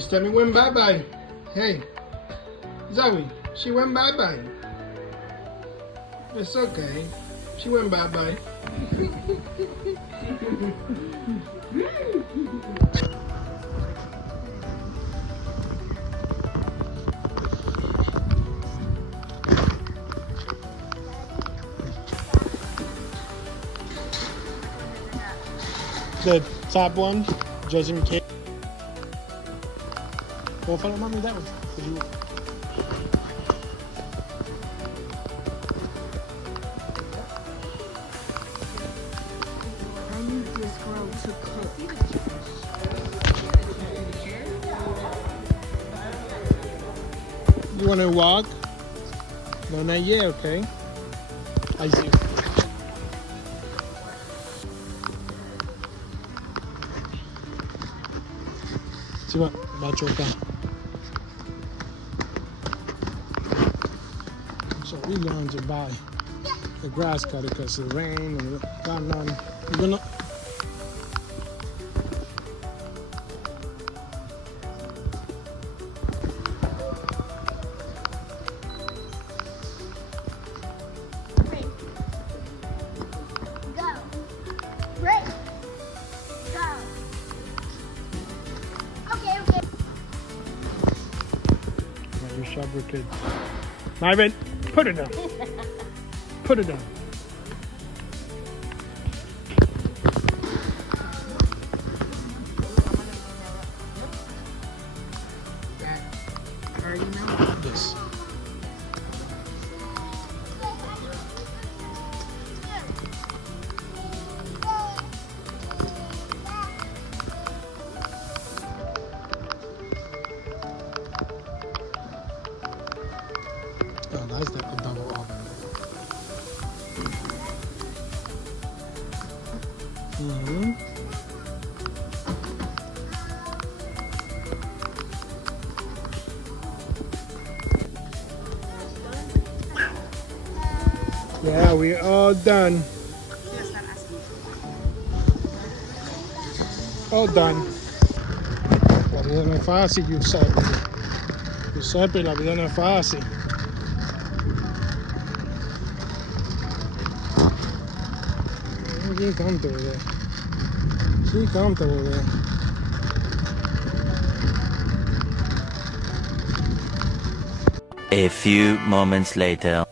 Miss Tammy went bye-bye. Hey, Zoe, she went bye-bye. It's okay. She went bye-bye. The top one, just in case. Well, follow mommy that one. I need this girl to cook. You want to walk? No, not yet, okay? I see. Coba baca kan. So we going to buy the grass cutter because of the rain and got none. We're gonna. Shove your kids. Marvin, put it down. Put it down. Yes. Oh, that's like a double oven. Yeah, we're all done. All done. La vida no es fácil, Giuseppe. Giuseppe, la vida no es fácil. She comfortable there. She comfortable there. A few moments later.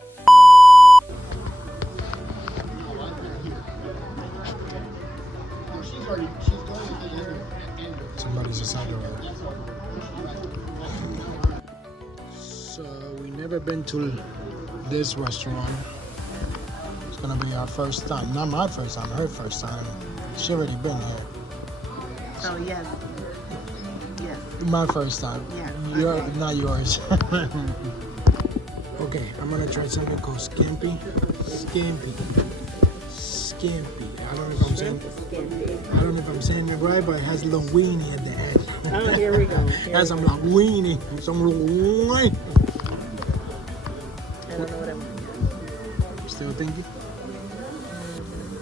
Somebody's inside over there. So we never been to this restaurant. It's gonna be our first time. Not my first time, her first time. She already been here. Oh, yes. Yes. My first time. Yeah. Your, Okay. not yours. Okay, I'm gonna try something called scampi. Scampi. Scampi. I don't know if I'm saying. I don't know if I'm saying it right, but it has linguine at the end. Oh, here we go. It has some linguine. Some linguine. I don't know what I'm doing. Still thinking?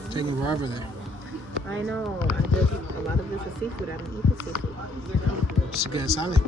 Taking forever there. I know. I just, a lot of this is seafood. I don't eat the seafood. Just get salad.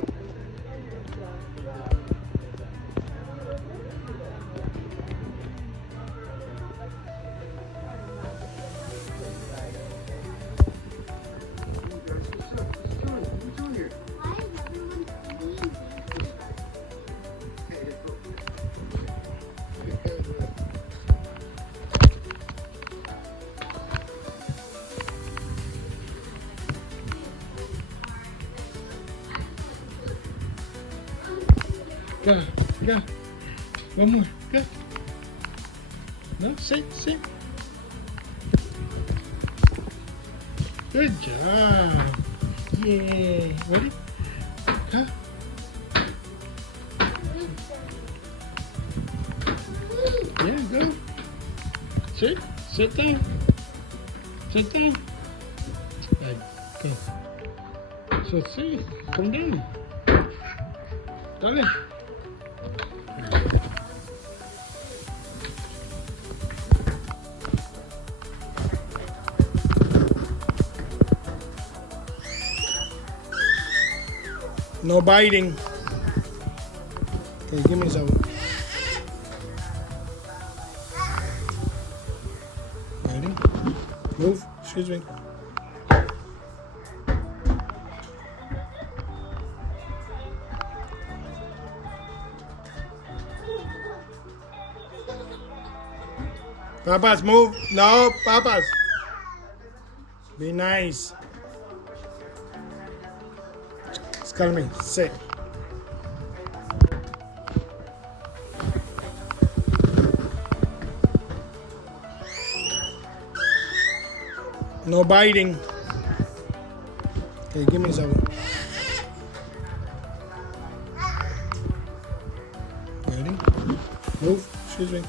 Go, go. One more. Go. No, sit. Good job. Yay. Ready? Go. Yeah, go. Sit down. Sit down. Hey, go. So see, come down. Dale. No biting. Okay, give me some. Ready? Move. Excuse me. Papas, move. No, papas. Be nice. Excuse me. Sit. No biting. Okay, give me some. Ready? Move. Excuse me.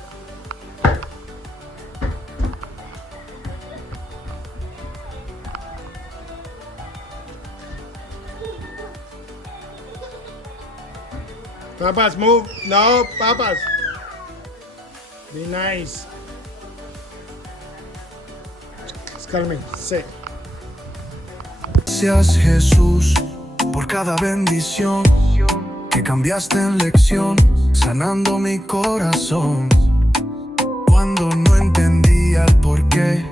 Papas, move. No, papas. Be nice. Excuse me. Sit. Gracias Jesús por cada bendición que cambiaste en lección, sanando mi corazón. Cuando no entendía el porqué,